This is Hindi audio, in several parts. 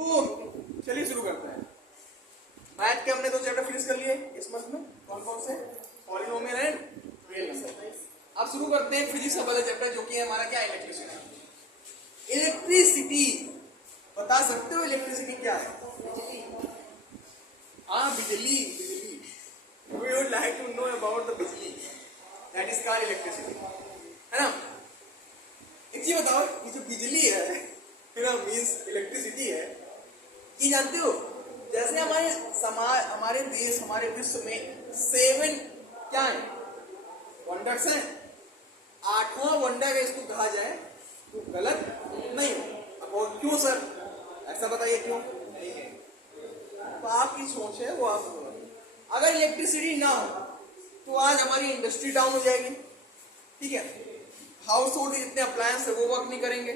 तो चलिए शुरू करते हैं। मैथ के हमने 2 चैप्टर फिनिश कर लिए इस मंथ में। कौन कौन से? Polynomial and real number. अब शुरू करते हैं फिजिक्स का वाला चैप्टर जो कि है हमारा क्या? इलेक्ट्रिसिटी। इलेक्ट्रिसिटी बता सकते हो इलेक्ट्रिसिटी क्या है? हाँ, बिजली। बिजली। We would like to know about the bijli, that is called electricity, है ना? एक चीज बताओ, ये जो बिजली है ना, मीन्स इलेक्ट्रिसिटी है, ये जानते हो जैसे हमारे समाज, हमारे देश, हमारे विश्व में 7 क्या है? वंडर्स हैं। 8वां वंडर है इसको कहा जाए तो गलत नहीं हो। अब और क्यों सर, ऐसा बताइए क्यों? तो आपकी सोच है वो आप, अगर इलेक्ट्रिसिटी ना हो तो आज हमारी इंडस्ट्री डाउन हो जाएगी, ठीक है? हाउस होल्ड जितने अप्लायंस है वो वर्क नहीं करेंगे।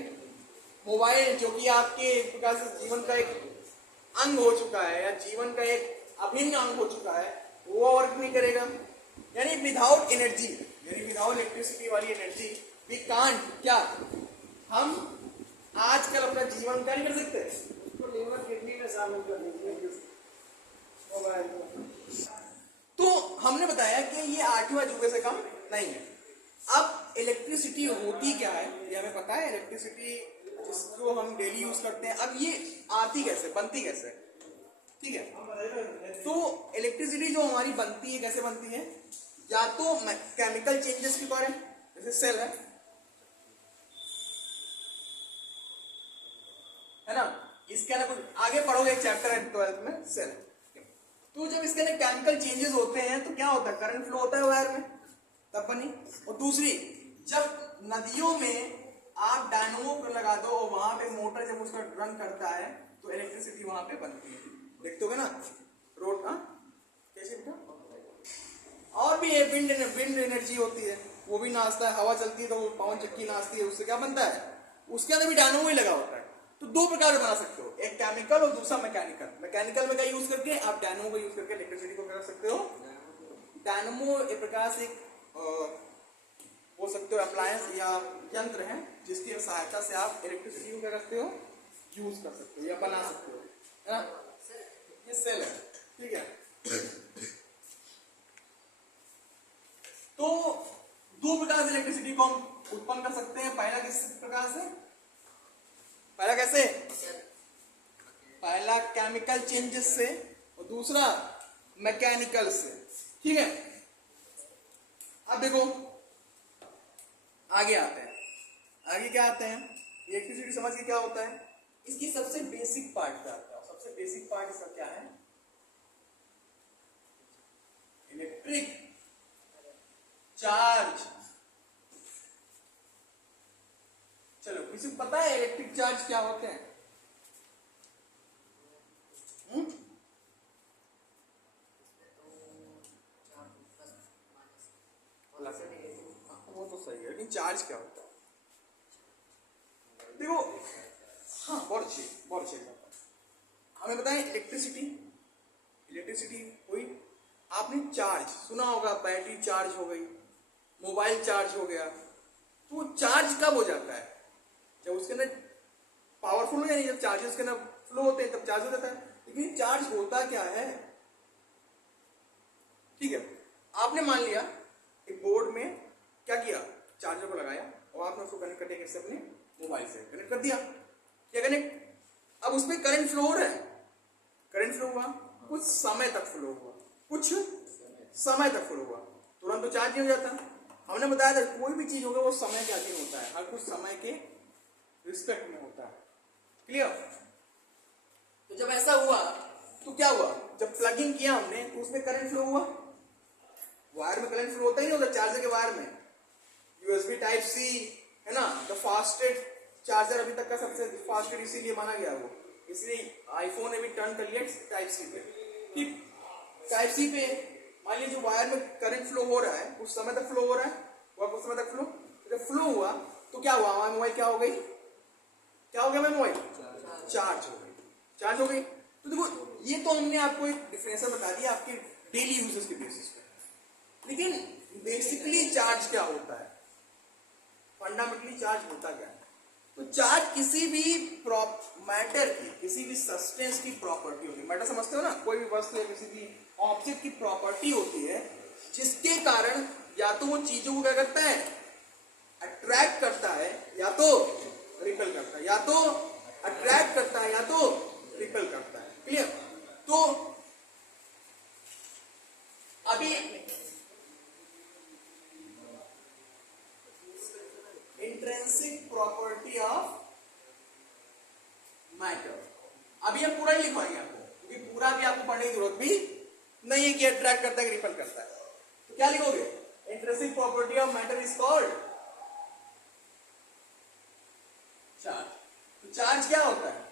मोबाइल जो कि आपके एक प्रकार से जीवन का एक अंग हो चुका है या जीवन का एक अभिन्न अंग हो चुका है, वो वर्क नहीं करेगा। यानी विदाउट एनर्जी, यानी विदाउट इलेक्ट्रिसिटी वाली एनर्जी वी कांट, क्या हम आजकल अपना जीवन क्या नहीं कर सकते? उसको लीवर किडनी में शामिल कर दीजिए मोबाइल। तो हमने बताया कि ये 8वें अजूबे से कम नहीं है। अब इलेक्ट्रिसिटी होती क्या है ये हमें पता है। इलेक्ट्रिसिटी जिसको हम डेली यूज करते हैं, अब ये आती कैसे, बनती कैसे, ठीक है? तो इलेक्ट्रिसिटी जो हमारी बनती है, कैसे बनती है? या तो केमिकल चेंजेस के द्वारा, जैसे सेल है ना, इसके अंदर कुछ आगे पढ़ोगे एक चैप्टर है 12th में, सेल। तो जब इसके अंदर केमिकल चेंजेस होते हैं तो क्या होता है? करंट फ्लो होता है वायर में, तब बनी। और दूसरी, जब नदियों में आप डायनमो पर लगा दो और वहां पे मोटर जब उसका रन करता है तो इलेक्ट्रिसिटी वहां पे बनती है। देखते हो ना रोड, कैसे बेटा? और भी है, विंड एनर्जी होती है, वो भी नाचता है। हवा चलती है तो वो पवन चक्की नाचती है, उससे क्या बनता है? उसके अंदर भी डायनमो ही लगा होता है। तो 2 प्रकार बना सकते हो, एक केमिकल और दूसरा मैकेनिकल। मैकेनिकल में क्या यूज करके आप डायनमो को यूज करके इलेक्ट्रिसिटी को कर सकते हो। डायनमो एक प्रकार से बोल सकते हो अप्लायंस या यंत्र है जिसकी सहायता से आप इलेक्ट्रिसिटी को क्या करते हो? यूज कर सकते हो या बना सकते हो, है ना? ये सेल है, ठीक है? तो 2 प्रकार से इलेक्ट्रिसिटी को हम उत्पन्न कर सकते हैं। पहला किस प्रकार से? पहला कैसे? पहला केमिकल चेंजेस से और दूसरा मैकेनिकल से, ठीक है? अब देखो आगे आते हैं। आगे क्या आते हैं? इलेक्ट्रिसिटी समझ के क्या होता है? इसकी सबसे बेसिक पार्ट क्या आता है? सबसे बेसिक पार्ट इसका क्या है? Electric charge. चलो, किसी को पता है इलेक्ट्रिक चार्ज क्या होते हैं? वो तो सही है, लेकिन चार्ज क्या होता है? देखो, हाँ बहुत अच्छी हमें बताएं। इलेक्ट्रिसिटी हुई, आपने चार्ज सुना होगा, बैटरी चार्ज हो गई, मोबाइल चार्ज हो गया। तो चार्ज कब हो जाता है? जब उसके अंदर पावरफुल हो, यानी जब चार्जेस के अंदर फ्लो होते हैं तब चार्ज हो जाता है। लेकिन चार्ज होता क्या है? ठीक है, आपने मान लिया एक बोर्ड में क्या किया, चार्जर को लगाया और आपने उसको कनेक्ट करके कैसे अपने मोबाइल से कनेक्ट कर दिया। क्या कनेक्ट? अब उसमें करंट फ्लो हो रहा है। करंट फ्लो हुआ, कुछ समय तक फ्लो हुआ, तुरंत तो चार्ज नहीं हो जाता। हमने बताया था कोई भी चीज होगा वो समय के अधीन होता है, हर कुछ समय के रिस्पेक्ट में होता है। क्लियर? तो जब ऐसा हुआ तो क्या हुआ? जब प्लगिंग किया हमने तो उसमें करंट फ्लो हुआ। वायर में करंट फ्लो होता ही नहीं होता, चार्जर के वायर में। USB टाइप सी है ना, द फास्टेस्ट चार्जर अभी तक का सबसे फास्टेस्ट इसीलिए माना गया वो, इसलिए आईफोन ने भी टर्न कर लिया टाइप सी पे। ठीक, टाइप सी पे मान लीजिए जो वायर में करंट फ्लो हो रहा है कुछ समय तक फ्लो हो रहा है, वह कुछ समय तक फ्लो, जब फ्लो हुआ तो क्या हुआ? हमारा मोबाइल क्या हो गई? क्या हो गया? मैं मोबाइल चार्ज हो गई। तो देखो, ये तो हमने आपको एक डिफरेंशियल बता दिया आपके डेली यूजेस के बेसिस पे। लेकिन बेसिकली चार्ज क्या होता है? फंडामेंटली चार्ज होता क्या है? तो चार्ज किसी भी मैटर की, किसी भी सब्सटेंस की प्रॉपर्टी होती है। मैटर समझते हो ना, कोई भी वस्तु या किसी भी ऑब्जेक्ट की प्रॉपर्टी होती है जिसके कारण या तो वो चीजों को क्या करता है, अट्रैक्ट करता है, या तो रिपेल करता है, या तो अट्रैक्ट करता है या तो रिपेल करता है। क्लियर? तो अभी इंट्रिंसिक प्रॉपर्टी ऑफ मैटर, अभी हम पूरा ही लिखवाएंगे आपको, क्योंकि पूरा भी आपको पढ़ने की जरूरत भी नहीं है कि अट्रैक्ट करता है कि रिपेल करता है। तो क्या लिखोगे? Intrinsic property of matter is called charge. तो चार्ज क्या होता है?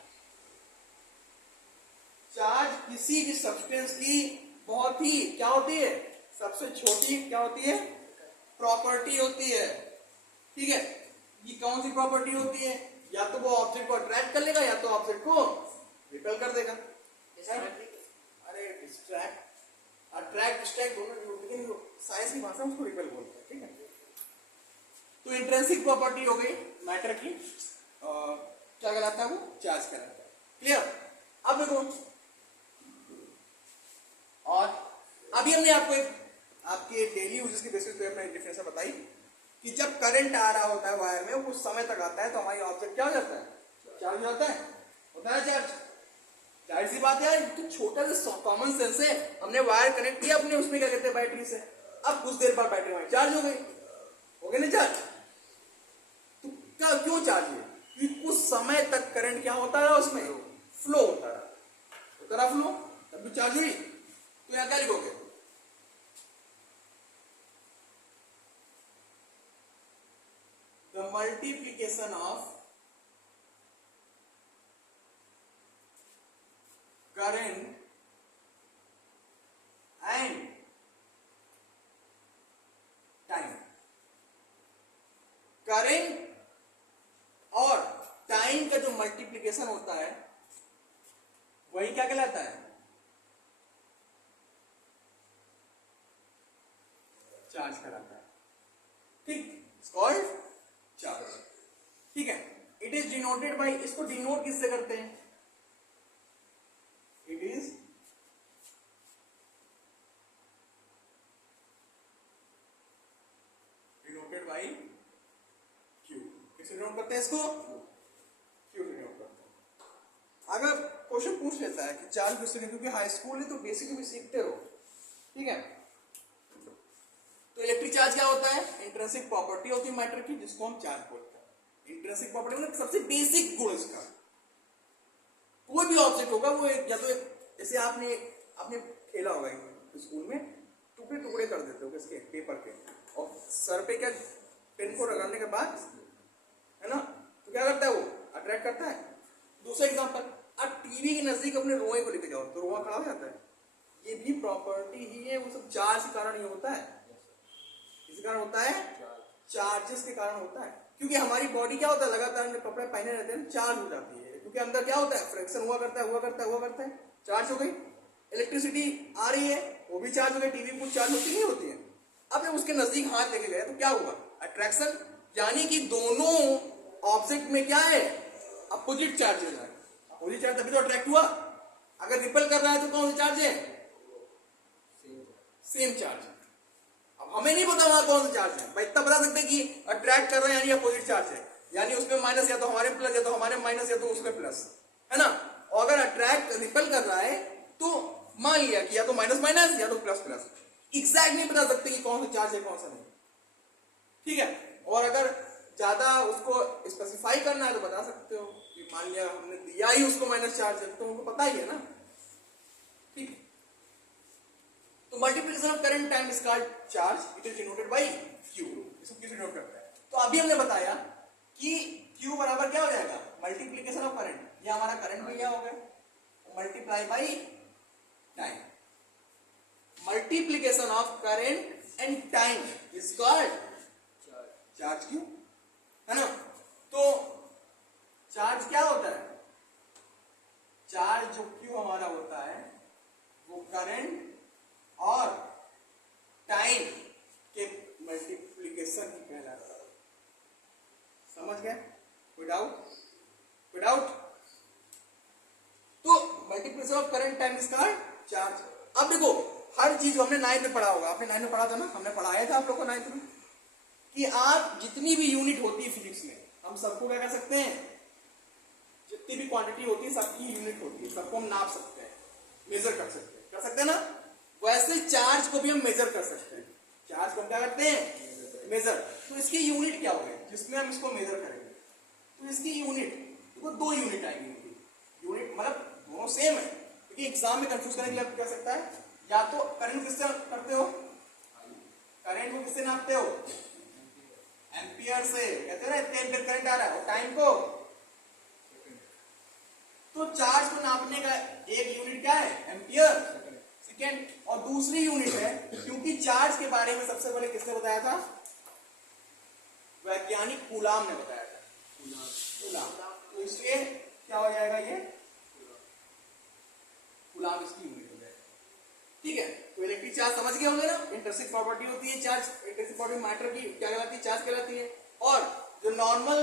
चार्ज किसी भी सब्सटेंस की बहुत ही क्या होती है, सबसे छोटी क्या होती है, प्रॉपर्टी होती है। ठीक है, ये कौन सी प्रॉपर्टी होती है? या तो वो ऑब्जेक्ट को अट्रैक्ट कर लेगा या तो ऑब्जेक्ट को रिपेल कर देगा। अरे डिस्ट्रैक्ट, अट्रैक्ट डिस्ट्रैक्ट दोनों, लेकिन साइंस की भाषा में उसको रिपेल बोलते हैं। ठीक है, तो इंट्रिंसिक प्रॉपर्टी हो गई मैटर की, क्या कहलाता है वो, चार्ज कहलाता है। क्लियर? अब देखो, और अभी हमने आपको एक आपके डेली यूजेस के बेसिस पे अपने डिफरेंस बताई कि जब करंट आ रहा होता है वायर में, कुछ समय तक आता है तो हमारी ऑब्जेक्ट क्या हो जाता है, चार्ज हो जाता है, होता है चार्ज। जाहिर सी बात है, तो छोटा सा कॉमन सेंस है, हमने वायर कनेक्ट किया अपने उसमें क्या कहते हैं बैटरी से, अब कुछ देर बाद बैटरी हमारी चार्ज हो गई ना चार्ज। तो क्या, क्यों चार्ज हुई? क्योंकि कुछ समय तक करंट क्या होता रहा, उसमें फ्लो होता रहा फ्लो, तब भी चार्ज हुई। तो यहां क्या लिखोगे? The multiplication of current and time. Current और टाइम का जो मल्टीप्लीकेशन होता है वही क्या कहलाता है, चार्ज कहलाता है। ठीक, कॉल्ड चार्ज। ठीक है, इट इज डिनोटेड बाय, इसको डिनोट किससे करते हैं? It is denoted by Q. किससे डिनोट करते हैं इसको? क्यू से डिनोट करते हैं। अगर क्वेश्चन पूछ लेता है कि चार्ज किससे, क्योंकि हाई स्कूल है तो बेसिक भी सीखते रहो। ठीक है, तो इलेक्ट्रिक चार्ज क्या होता है? इंट्रिंसिक प्रॉपर्टी होती है मैटर की, जिसको हम चार्ज बोलते हैं। इंट्रिंसिक प्रॉपर्टी मतलब सबसे बेसिक गुण इसका। कोई भी ऑब्जेक्ट होगा वो या तो जैसे आपने खेला होगा स्कूल में, टुकड़े टुकड़े कर देते हो किसके, पेपर के, और सर पे क्या पेन को रगड़ने के बाद, है ना, तो क्या करता है वो, अट्रैक्ट करता है। दूसरा एग्जांपल, आप टीवी के नजदीक अपने रोए को लेके जाओ तो रोआ खड़ा हो जाता है। ये भी प्रॉपर्टी ही है, वो सब चार्ज के कारण ही होता है। किस कारण होता है? चार्जेस के कारण होता है। क्योंकि हमारी बॉडी क्या होता है, लगातार हमने कपड़े पहने रहते हैं, चार्ज हो जाती है, क्योंकि अंदर क्या होता है, फ्रिक्शन हुआ करता है, चार्ज हो गई। इलेक्ट्रिसिटी आ रही है, वो भी चार्ज हो गई। टीवी कुछ चार्ज होती नहीं होती है। अब जब उसके नजदीक हाथ लेके गए तो क्या हुआ, अट्रैक्शन, यानी कि दोनों ऑब्जेक्ट में क्या है, अपोजिट चार्ज है। अपोजिट चार्ज तभी तो अट्रैक्ट हुआ। अगर रिपेल कर रहा है तो कौन सा चार्ज है, सेम चार्ज। अब हमें नहीं पता वहां कौन सा चार्ज है, भाई इतना बता सकते हैं कि अट्रैक्ट कर रहे हैं यानी अपोजिट चार्ज है, यानी उसमें माइनस या तो हमारे प्लस या तो हमारे माइनस या तो उसमें प्लस, है ना। और अगर अट्रैक्ट रिपेल कर रहा है तो मान लिया कि या तो माइनस माइनस या तो प्लस प्लस। एग्जैक्ट नहीं बता सकते कि कौन सा चार्ज है कौन सा नहीं। ठीक है, और अगर ज्यादा उसको स्पेसिफाई करना है तो बता सकते हो कि मान लिया हमने दिया ही उसको माइनस चार्ज है, तो उनको पता ही है ना। ठीक है, तो multiplication of current time is called charge, it is denoted by Q. इसको क्यू से डिनोट करता है। तो अभी हमने बताया कि क्यू बराबर क्या हो जाएगा, मल्टीप्लिकेशन ऑफ करंट, ये हमारा करंट भी क्या हो गया, multiply by time. Multiplication of current and time is called charge Q, है ना। तो चार्ज क्या होता है, चार्ज जो क्यू हमारा होता है वो करंट और टाइम के मल्टीप्लिकेशन ही कहलाता है। समझ गए? कोई डाउट? डाउट? तो multiplication of current time is called charge. अब देखो हर चीज हमने 9th में पढ़ा होगा, आपने 9th में पढ़ा था ना, हमने पढ़ाया था आप लोग को 9th में कि आप जितनी भी यूनिट होती है फिजिक्स में, हम सबको क्या कर सकते हैं, जितनी भी क्वांटिटी होती है सबकी यूनिट होती है, सबको हम नाप सकते हैं, मेजर कर सकते हैं ना। वैसे चार्ज को भी हम मेजर कर सकते हैं। चार्ज को हम क्या करते हैं, मेजर। तो इसकी यूनिट क्या होगी जिसमें हम इसको मेजर करेंगे? तो इसकी यूनिट देखो 2 यूनिट आएगी। यूनिट मतलब दोनों सेम है, क्योंकि एग्जाम में कंफ्यूज करने के लिए क्या सकता है, या तो करंट किससे करते हो, करंट को किससे नापते हो, एम्पियर से, कहते हैं ना इतने एम्पियर करंट आ रहा है, और टाइम को, तो चार्ज को नापने का एक यूनिट क्या है, एम्पियर सेकेंड, और दूसरी यूनिट है, क्योंकि चार्ज के बारे में सबसे पहले किसने बताया था, वैज्ञानिक कूलाम ने बताया था, कूलाम। तो इसलिए क्या हो जाएगा, ये कूलाम इसकी यूनिट हो जाएगा। ठीक है, तो इलेक्ट्रिक चार्ज समझ गए होंगे ना, इंट्रिंसिक प्रॉपर्टी होती है चार्ज, इंट्रिंसिक प्रॉपर्टी मैटर की क्या कहलाती है, चार्ज कहलाती है। और जो नॉर्मल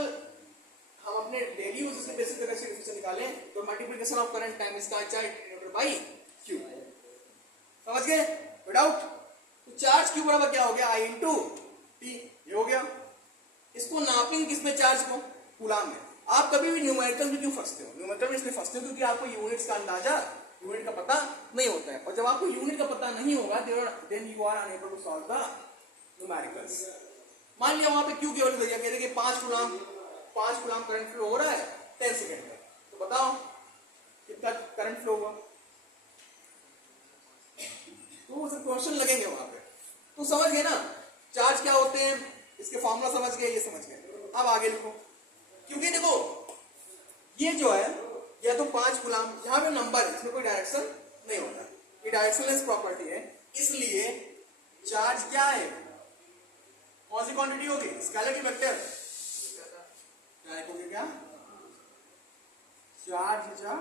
हम अपने डेली यूज से बेसिक कैरेक्टरिस्टिक से निकालें तो मल्टीप्लिकेशन ऑफ करंट टाइम इसका चार्ज डिवाइडेड बाय क्यू। समझ गए, विदाउट? तो चार्ज क्यू बराबर क्या हो गया, आई इंटू टी, ये हो गया। इसको नापेंगे किसमें, चार्ज को, कूलाम में। आप कभी भी न्यूमेरिकल में क्यों फंसते हो, न्यूमेरिकल में इसलिए फंसते हो क्योंकि आपको यूनिट्स का अंदाजा, यूनिट का पता नहीं होता है, और जब आपको यूनिट का पता नहीं होगा then you are unable to solve the numericals. मान लिया वहां पे क्यू की वैल्यू दिया, कहते हैं 5 कूलाम करंट फ्लो हो रहा है 10 सेकेंड में, तो बताओ कितना करंट फ्लो हुआ, तो उसे क्वेश्चन लगेंगे वहां पे। तो समझ गए ना चार्ज क्या होते हैं, इसके फॉर्मूला समझ गए, ये समझ गए। अब आगे लिखो, क्योंकि देखो ये जो है या तो 5 कूलाम, यहां पे नंबर है, इसमें कोई डायरेक्शन नहीं होता, ये डायरेक्शनलेस प्रॉपर्टी है, इसलिए चार्ज क्या है, कौन सी क्वांटिटी होगी, स्केलर की वेक्टर, क्या चार्ज जा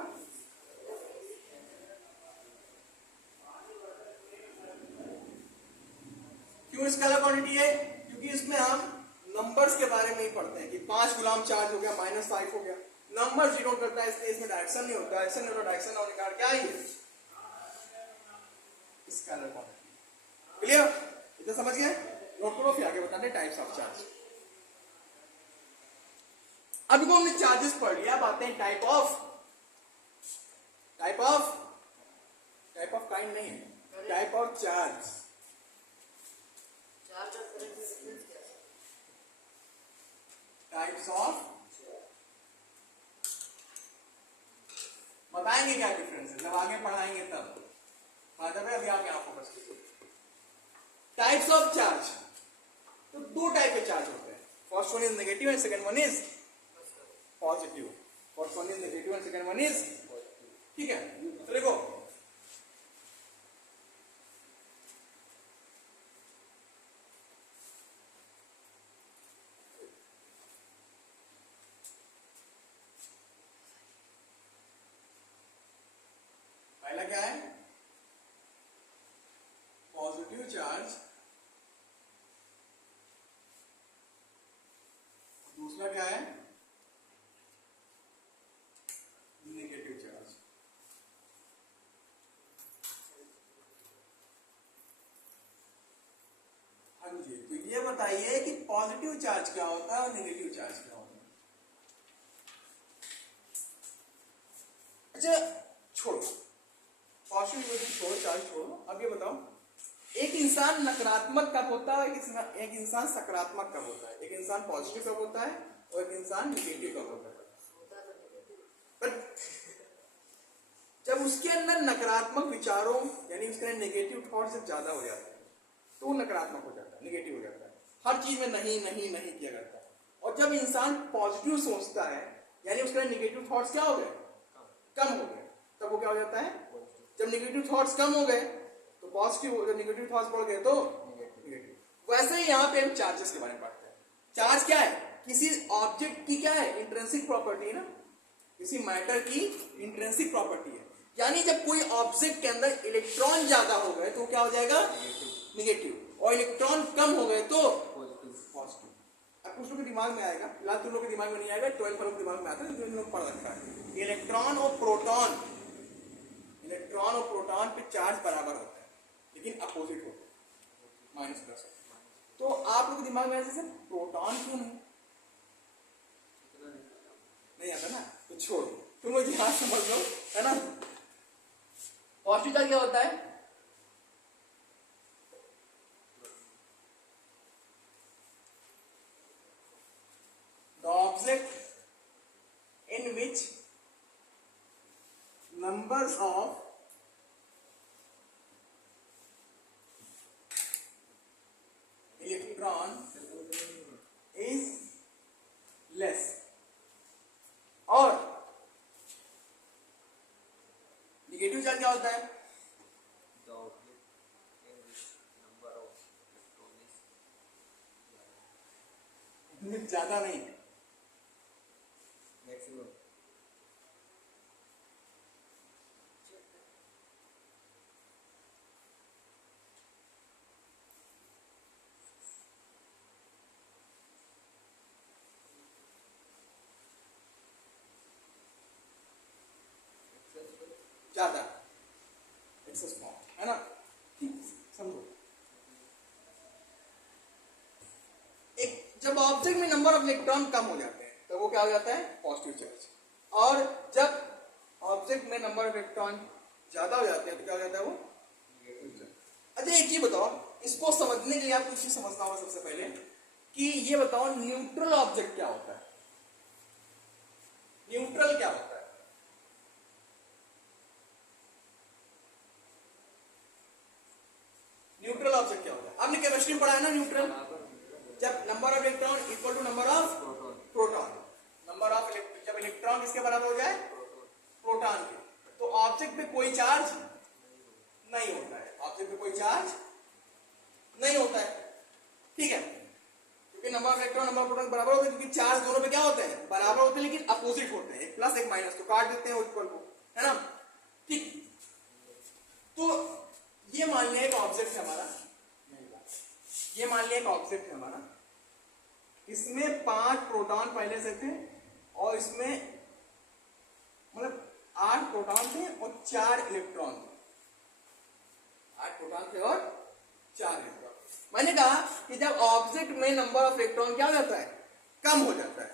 क्यों स्केलर क्वांटिटी है, क्योंकि इसमें हम नंबर्स के बारे में ही पढ़ते हैं कि 5 कूलाम चार्ज हो गया, -5 हो गया, नंबर जीरो करता है, इसलिए इसमें डायरेक्शन नहीं होता, डायरेक्शन नहीं होता, डायरेक्शन होने का क्या है, स्केलर क्वांटिटी। क्लियर, इतना समझ गए? नोट करो, फिर आगे बताते हैं टाइप्स ऑफ चार्ज। अभी को हमने चार्जेस पढ़ लिया, अब आते हैं टाइप ऑफ काइंड नहीं है, type of charge. Types of बताएंगे क्या डिफरेंस है, जब आगे पढ़ाएंगे तब, अभी आप यहां फोकस कीजिए। टाइप्स ऑफ चार्ज, तो 2 टाइप के चार्ज होते हैं, first one is negative and second one is positive. First one is negative and second one is, ठीक है, तो देखो पहला क्या है, पॉजिटिव चार्ज, दूसरा क्या है, नेगेटिव चार्ज। हाँ जी, तो ये बताइए कि पॉजिटिव चार्ज क्या होता है और नेगेटिव चार्ज क्या होता है। अच्छा छोड़ो, पॉजिटिव छोड़ो, चार्ज छोड़ो, अब ये बताओ एक इंसान नकारात्मक कब होता है, एक इंसान सकारात्मक कब होता है, एक इंसान पॉजिटिव कब होता है और एक इंसान नेगेटिव कब होता है। पर जब उसके अंदर नकारात्मक विचारों यानी उसके अंदर नेगेटिव थॉट जब ज्यादा हो जाता है तो वो नकारात्मक हो जाता है, नेगेटिव हो जाता है, हर चीज में नहीं नहीं नहीं किया करता है। और जब इंसान पॉजिटिव सोचता है यानी उसके अंदर नेगेटिव थॉट्स क्या हो गए, कम हो गए, तब वो क्या हो जाता है, जब नेगेटिव थॉट्स कम हो गए तो पॉजिटिव, जब नेगेटिव थॉट्स बढ़ गए तो नेगेटिव। वैसे ही यहाँ पे हम चार्जेस के बारे में पढ़ते हैं। चार्ज क्या है, किसी ऑब्जेक्ट की क्या है, इंट्रिंसिक प्रॉपर्टी है ना, किसी मैटर की इंट्रिंसिक प्रॉपर्टी है, यानी जब कोई ऑब्जेक्ट के अंदर इलेक्ट्रॉन ज्यादा हो गए तो क्या हो जाएगा, नेगेटिव, और इलेक्ट्रॉन कम हो गए तो पॉजिटिव। अब कुछ लोग के दिमाग में आएगा, फिलहाल तुम लोग के दिमाग में नहीं आएगा, 12 वालों के दिमाग में आता है, जो इन लोग पढ़ रखा है। इलेक्ट्रॉन और प्रोटॉन पे चार्ज बराबर होता है लेकिन अपोजिट होता है, माइनस प्लस। तो आप लोग के दिमाग में ऐसे प्रोटॉन क्यों नहीं आता ना, तो छोड़ो, तुम मुझे ध्यान समझ लो, है ना। पॉजिटिव चार्ज क्या होता है? The object in which numbers of electron is less, और निगेटिव चार्ज क्या होता है? ज्यादा नहीं, मैक्सिमम। ज्यादा, इट्स स्मॉल, है ना। ठीक, समझो। एक जब ऑब्जेक्ट में नंबर ऑफ इलेक्ट्रॉन कम हो जाते हैं तो वो क्या हो जाता है? Positive charge. और जब ऑब्जेक्ट में नंबर ऑफ इलेक्ट्रॉन ज्यादा हो जाते हैं तो क्या हो जाता है? वो नेगेटिव चार्ज। अच्छा एक चीज बताओ, इसको समझने के लिए आपको चीज समझना होगा सबसे पहले कि ये बताओ न्यूट्रल ऑब्जेक्ट क्या होता है? न्यूट्रल क्या होता है? न्यूट्रल ऑब्जेक्ट क्या होता है? आपने केमिस्ट्री में पढ़ा है ना न्यूट्रल। जब number of electron equal to number of proton, number of जब इलेक्ट्रॉन किसके बराबर हो जाए? प्रोटॉन के, तो ऑब्जेक्ट पे कोई चार्ज नहीं होता है, ऑब्जेक्ट पे कोई चार्ज नहीं होता है, ठीक है। क्योंकि number of electron number of proton बराबर होते हैं, क्योंकि चार्ज दोनों पे क्या होते हैं? बराबर होते हैं, लेकिन अपोजिट होते हैं, एक प्लस एक माइनस, तो काट देते हैं इक्वल को, है ना। ठीक, तो ये मान लिया एक ऑब्जेक्ट है हमारा, ये मान लिया एक ऑब्जेक्ट है हमारा, इसमें 5 प्रोटॉन पहले से थे और इसमें मतलब 8 प्रोटॉन थे और 4 इलेक्ट्रॉन थे, 8 प्रोटॉन थे और 4 इलेक्ट्रॉन। मैंने कहा कि जब ऑब्जेक्ट में नंबर ऑफ इलेक्ट्रॉन क्या हो जाता है? कम हो जाता है।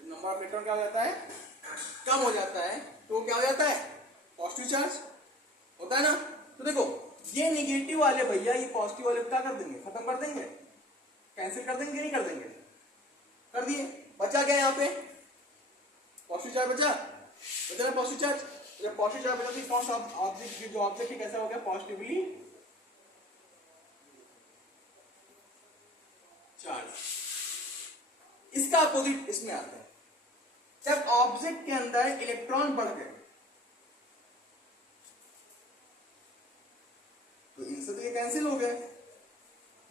तो नंबर ऑफ इलेक्ट्रॉन क्या हो जाता है? कम हो जाता है, तो क्या हो जाता है? पॉजिटिव चार्ज होता है ना। तो देखो ये निगेटिव वाले भैया ये पॉजिटिव वाले क्या कर देंगे? खत्म कर देंगे, कैंसिल कर देंगे, नहीं कर देंगे? कर दिए, बचा क्या यहाँ पे? पॉजिटिव चार्ज बचा ना, पॉजिटिव चार्ज। जब पॉजिटिव चार्ज बचा तो कौन सा ऑब्जेक्ट, जो ऑब्जेक्ट है कैसा हो गया? Positively charge. इसका अपोजिट इसमें आता है, जब ऑब्जेक्ट के अंदर इलेक्ट्रॉन बढ़ गए तो इनसे तो ये कैंसिल हो गए,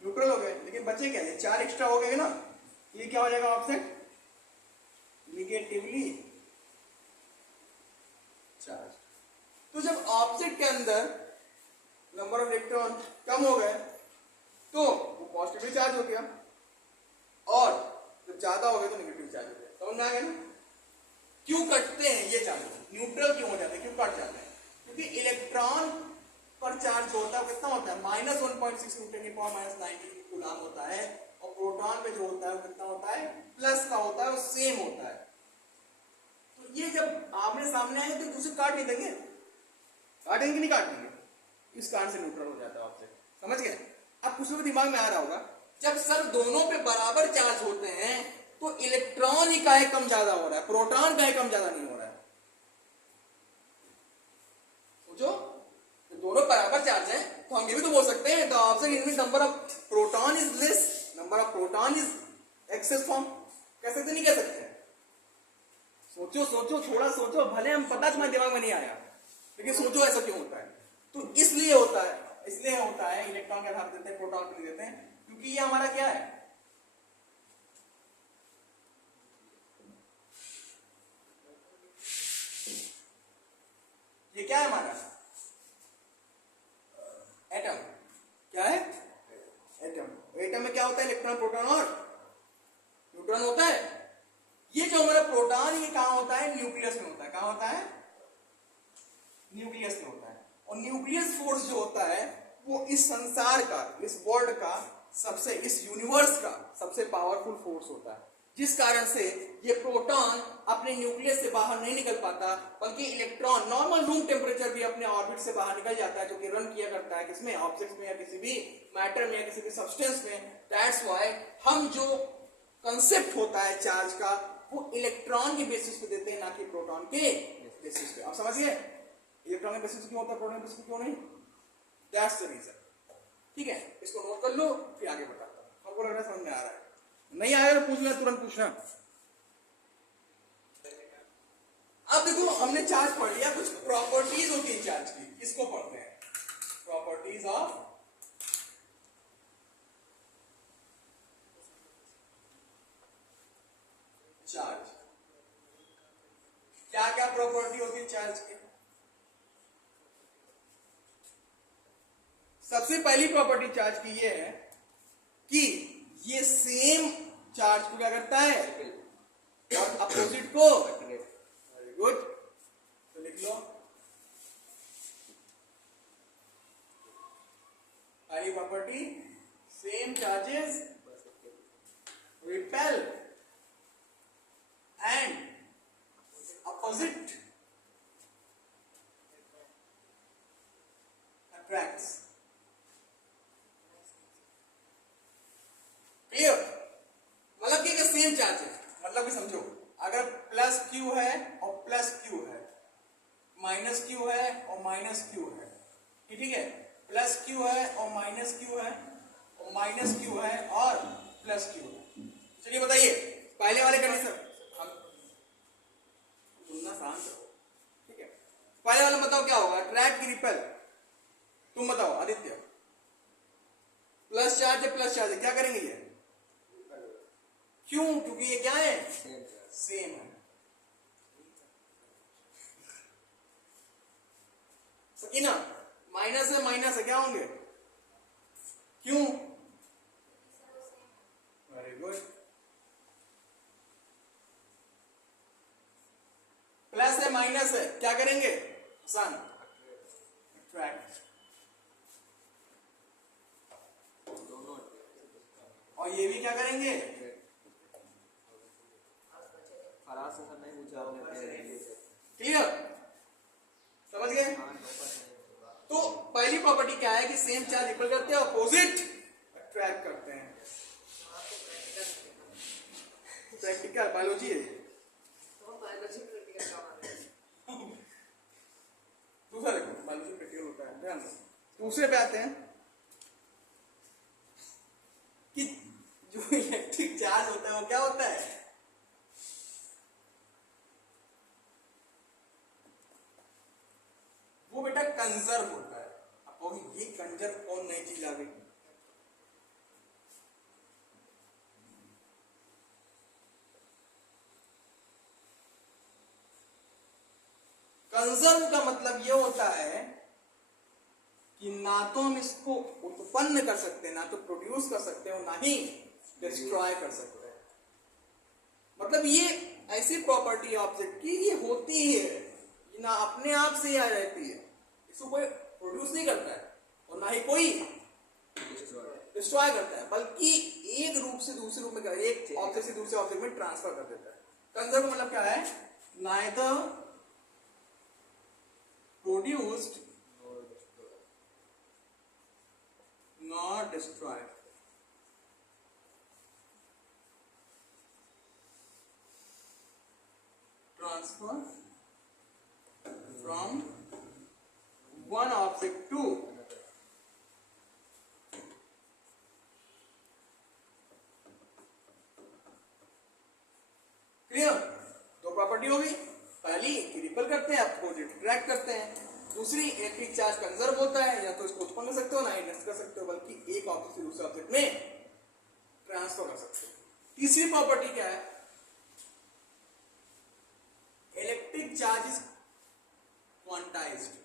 न्यूट्रल हो गए, लेकिन बचे क्या? ये 4 एक्स्ट्रा हो गए ना, ये क्या हो जाएगा? Object negatively charge. तो जब ऑब्जेक्ट के अंदर नंबर ऑफ इलेक्ट्रॉन कम हो गए तो वो पॉजिटिवली चार्ज हो गया, और जब ज्यादा हो गए तो निगेटिव चार्ज हो गया। समझ में आ गया ना? क्यों कटते हैं ये चार्ज? न्यूट्रल क्यों हो जाते हैं, क्यों कट जाते हैं? क्योंकि इलेक्ट्रॉन पर चार्ज होता है कितना होता है? -1.6 ×10⁻⁹ कूलम होता है, और प्रोटॉन पे जो होता है वो कितना होता है? प्लस का होता है, वो सेम होता है। तो ये जब आमने सामने आएंगे तो दूसरे काट नहीं देंगे, काटेंगे कि नहीं काटेंगे? इस कारण से न्यूट्रल हो जाता है ऑब्जेक्ट। समझ गए? अब कुछ लोग दिमाग में आ रहा होगा, जब सर दोनों पे बराबर चार्ज होते हैं तो इलेक्ट्रॉन ही काहे कम ज्यादा हो रहा है, प्रोटॉन काहे कम ज्यादा नहीं हो रहा है? सोचो, दोनों बराबर चार्ज हैं तो हम ये भी तो बोल सकते हैं the object in number of proton is less, number of proton is excess form. कह सकते नहीं कह सकते? सोचो सोचो, थोड़ा सोचो, भले हम पता तुम्हारे दिमाग में नहीं आया, लेकिन सोचो ऐसा क्यों होता है? तो इसलिए होता है इलेक्ट्रॉन का आधार देते हैं, प्रोटॉन को नहीं देते हैं, क्योंकि ये हमारा क्या है? ये क्या है हमारा? एटम। क्या है? एटम। एटम में क्या होता है? इलेक्ट्रॉन, प्रोटॉन और न्यूक्लियस में होता है। और न्यूक्लियस फोर्स जो होता है वो इस संसार का, इस वर्ल्ड का सबसे, इस यूनिवर्स का सबसे पावरफुल फोर्स होता है, जिस कारण से ये प्रोटॉन अपने न्यूक्लियस से बाहर नहीं निकल पाता, बल्कि इलेक्ट्रॉन नॉर्मल रूम टेम्परेचर भी अपने ऑर्बिट से बाहर निकल जाता है, जो कि रन किया करता है किसमें, ऑब्जेक्ट में या किसी भी मैटर में या किसी भी सब्सटेंस में। दैट्स व्हाई हम जो कंसेप्ट होता है चार्ज का वो इलेक्ट्रॉन के बेसिस पे देते हैं, ना कि प्रोटॉन के बेसिस पे। आप समझिए इलेक्ट्रॉन के बेसिस पे क्यों होता है, प्रोटॉन के बेसिस पे क्यों नहीं। That's the reason. ठीक है, इसको नोट कर लो, फिर आगे बताता हूं। हमको लग रहा है समझ में आ रहा है, नहीं आया तो पूछ लेना, तुरंत पूछना। अब देखो हमने चार्ज पढ़ लिया, कुछ प्रॉपर्टीज होती है चार्ज की, इसको पढ़ते हैं। Properties of charge. क्या क्या प्रॉपर्टी होती है चार्ज की। सबसे पहली प्रॉपर्टी चार्ज की ये है कि ये सेम चार्ज को क्या करता है और अपोजिट को। वेरी गुड, तो लिख लो पहली property, same charges repel and opposite attracts. Clear, मतलब कि सेम चार्ज है, मतलब कि समझो अगर प्लस क्यू है और प्लस क्यू है, माइनस क्यू है और माइनस क्यू है, ठीक है, प्लस क्यू है और माइनस क्यू है, और माइनस क्यू है और प्लस क्यू है। चलिए बताइए पहले वाले कंडीशन, हम सुनना शांत रहो, ठीक है। पहले वाला बताओ क्या होगा, अट्रैक्ट की रिपेल। तुम बताओ आदित्य, प्लस चार्ज है, प्लस चार्ज है, क्या करेंगे ये, क्यों, क्योंकि ये क्या है, सेम है। सकीना, माइनस है, माइनस है, क्या होंगे, क्यों, वेरी गुड। प्लस है, माइनस है, क्या करेंगे, सन अट्रैक्ट। और ये भी क्या करेंगे, क्लियर, समझ गए। तो पहली प्रॉपर्टी क्या है कि सेम चार्ज रिपेल करते हैं, अपोजिट अट्रैक्ट करते हैं। प्रैक्टिकल बायोलॉजी है, दूसरा देखो बायोलॉजी प्रैक्टिकल होता है, ध्यान दो। दूसरे पे आते हैं कि जो इलेक्ट्रिक चार्ज होता है वो क्या होता है, वो बेटा कंजर्व होता है। अब ये कंजर्व कौन नई चीज आ गई, कंजर्व का मतलब ये होता है कि ना तो हम इसको उत्पन्न कर सकते हैं, ना तो प्रोड्यूस कर सकते हैं, और ना ही डिस्ट्रॉय कर सकते हैं। मतलब ये ऐसी प्रॉपर्टी ऑब्जेक्ट की ये होती है, ना अपने आप से यह रहती है, इसको कोई प्रोड्यूस नहीं करता है और ना ही कोई डिस्ट्रॉय करता है, बल्कि एक रूप से दूसरे रूप में, एक ऑब्जेक्ट से दूसरे ऑब्जेक्ट में ट्रांसफर कर देता है। कंजर्व मतलब क्या है, neither produced nor destroyed. Transfer from one object to clear. दो प्रॉपर्टी होगी, पहली रिपेल करते हैं, अपोजिट अट्रैक्ट करते हैं। दूसरी इलेक्ट्रिक चार्ज कंजर्व होता है, या तो इसको उत्पन्न कर सकते हो ना ही नष्ट कर सकते हो, बल्कि एक ऑब्जेक्ट से दूसरे ऑब्जेक्ट में ट्रांसफर कर सकते हो। तीसरी प्रॉपर्टी क्या है, इलेक्ट्रिक चार्ज इज क्वांटाइज्ड।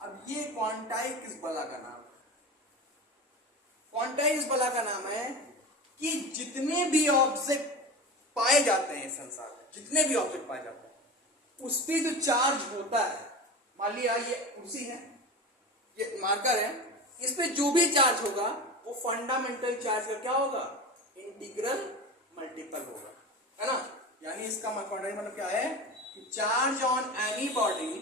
अब ये क्वांटाइज किस बला का नाम है, क्वांटाइज बला का नाम है कि जितने भी ऑब्जेक्ट पाए जाते हैं संसार में, जितने भी ऑब्जेक्ट पाए जाते हैं उस पे जो चार्ज होता है, मान लिया ये कुर्सी है, ये मार्कर है, इस पे जो भी चार्ज होगा वो फंडामेंटल चार्ज का क्या होगा, इंटीग्रल मल्टीपल होगा, है ना। यानी इसका मतलब क्या है कि charge on any body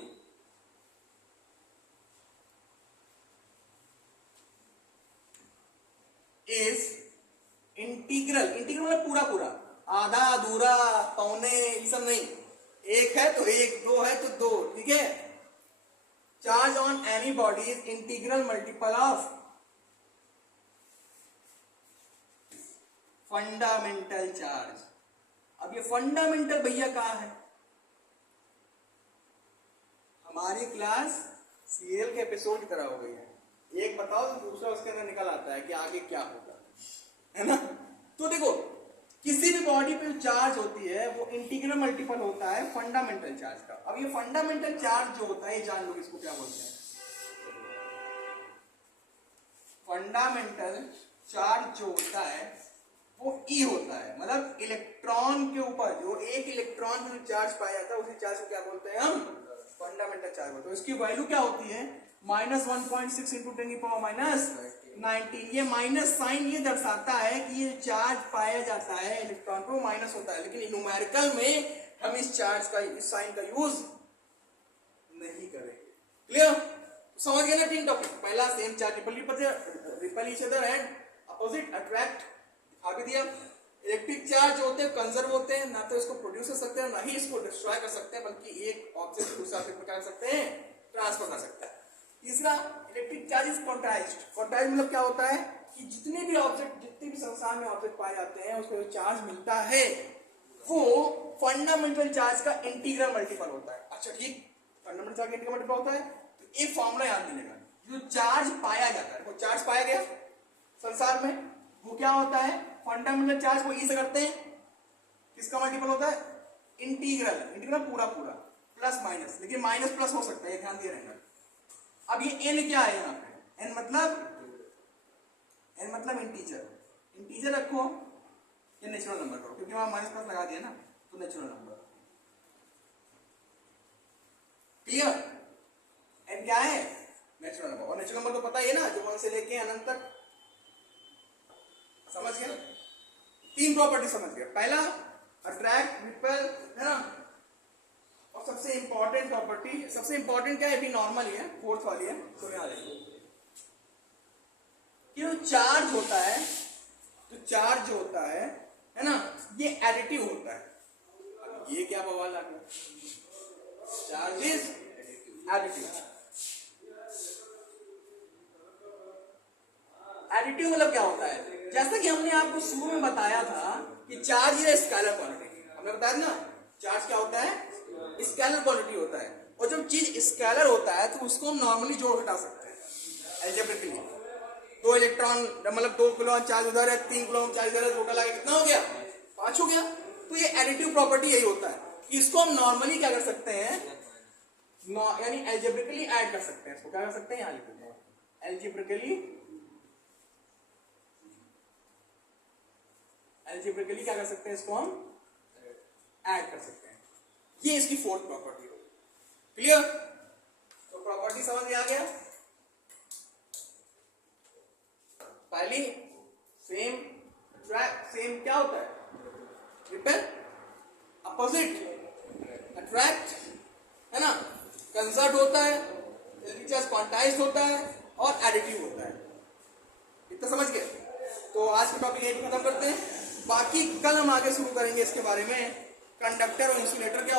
is integral, integral मतलब पूरा पूरा, आधा अधूरा पौने ये सब नहीं, एक है तो एक, दो है तो दो, ठीक है। Charge on any body is integral multiple of fundamental charge. अब ये फंडामेंटल भैया कहां है, हमारी क्लास सीरियल के एपिसोड की तरह हो गई है, एक बताओ तो दूसरा उसके अंदर निकल आता है कि आगे क्या होगा, है ना। तो देखो किसी भी बॉडी पे चार्ज होती है वो इंटीग्रल मल्टीपल होता है फंडामेंटल चार्ज का। अब ये फंडामेंटल चार्ज जो होता है, जान लो इसको क्या बोलते हैं, फंडामेंटल चार्ज जो होता है वो ई होता है, मतलब इलेक्ट्रॉन के ऊपर जो एक इलेक्ट्रॉन में जो चार्ज पाया जाता है उसी चार्ज को क्या बोलते हैं हम, फंडामेंटल चार्ज बोलते हैं। इसकी वैल्यू क्या होती है, -1.6 इंटू 10⁻⁻⁹। ये माइनस साइन ये दर्शाता है कि ये चार्ज पाया जाता है इलेक्ट्रॉन को माइनस होता है, लेकिन न्यूमेरिकल में हम इस चार्ज का, इस साइन का यूज नहीं करेंगे। क्लियर, समझ गए ना तीन टॉपिक। पहला same charge ripple each other and opposite attract, दिखा भी दिया। इलेक्ट्रिक चार्ज होते हैं कंजर्व होते हैं, ना तो इसको प्रोड्यूस कर सकते हैं ना ही इसको डिस्ट्रॉय कर सकते हैं, बल्कि एक ऑब्जेक्ट से दूसरे ऑब्जेक्ट में क्या कर सकते हैं, ट्रांसफर कर सकते हैं। तीसरा, electric charge is quantized. Quantized मतलब क्या होता है कि जितने भी ऑब्जेक्ट, जितने भी संसार में ऑब्जेक्ट पाए जाते हैं उसको जो चार्ज मिलता है वो फंडामेंटल चार्ज का इंटीग्रल मल्टीपल होता है। अच्छा ठीक, फंडामेंटल चार्ज का इंटीग्रल मल्टीपल होता है तो एक फॉर्मूला याद मिलेगा, जो चार्ज पाया जाता है, वो चार्ज पाया गया संसार में, वो क्या होता है, फंडामेंटल चार्ज को ई से करते हैं, किसका मल्टीपल होता है, इंटीग्रल, इंटीग्रल पूरा पूरा प्लस माइनस, लेकिन माइनस प्लस हो सकता है, ध्यान दिए रहना। अब ये n क्या है यहाँ पे, n मतलब इंटीजर, इंटीजर रखो या नेचुरल नंबर करो, क्योंकि वहां माइनस प्लस लगा दिया ना, तो नेचुरल नंबर। क्लियर, n क्या है, नेचुरल नंबर। और नेचुरल नंबर तो पता ही है ना, जो 1 से लेके अनंत तक, समझ गया। तीन प्रॉपर्टी समझ गया, पहला अट्रैक्ट, रिपेल, है ना। और सबसे इंपॉर्टेंट प्रॉपर्टी, सबसे इंपॉर्टेंट क्या है, अभी नॉर्मल ही है, फोर्थ वाली है, तो यहाँ देखो कि जो चार्ज होता है, जो चार्ज जो होता है ना, ये एडिटिव होता है। अब ये क्या बवाल आ गया, चार्ज इज एडिटिव। एडिटिव मतलब क्या होता है, जैसा कि हमने आपको शुरू में बताया था कि चार्ज इज स्केलर क्वांटिटी, हमने बताया ना चार्ज क्या होता है, स्केलर क्वांटिटी होता है। और जब चीज स्केलर होता है तो उसको हम नॉर्मली जोड़ घटा सकते हैं अलजेब्रिकली। 2 इलेक्ट्रॉन मतलब 2 कूलम चार्ज उधर है, 3 कूलम चार्ज इधर है, टोटल आगे कितना हो गया, 5 हो गया। तो ये एडिटिव प्रॉपर्टी यही होता है कि इसको हम नॉर्मली क्या कर सकते हैं, यानी अलजेब्रिकली ऐड कर सकते हैं। इसको क्या कर सकते हैं, यहाँ लिख देते हैं अलजेब्रिकली क्या कर सकते हैं, इसको हम ऐड कर सकते हैं। ये इसकी फोर्थ प्रॉपर्टी होगी। क्लियर, तो प्रॉपर्टी समझ में आ गया। पहली सेम, अट्रैक्ट, सेम क्या होता है, रिपेल, अपोजिट अट्रैक्ट, है ना, कंजर्व होता है, इलेक्ट्रिक चार्ज क्वांटाइज्ड होता है और एडिटिव होता है। इतना समझ गए। तो आज के टॉपिक यही खत्म करते हैं, बाकी कल हम आगे शुरू करेंगे इसके बारे में। कंडक्टर और इंसुलेटर क्या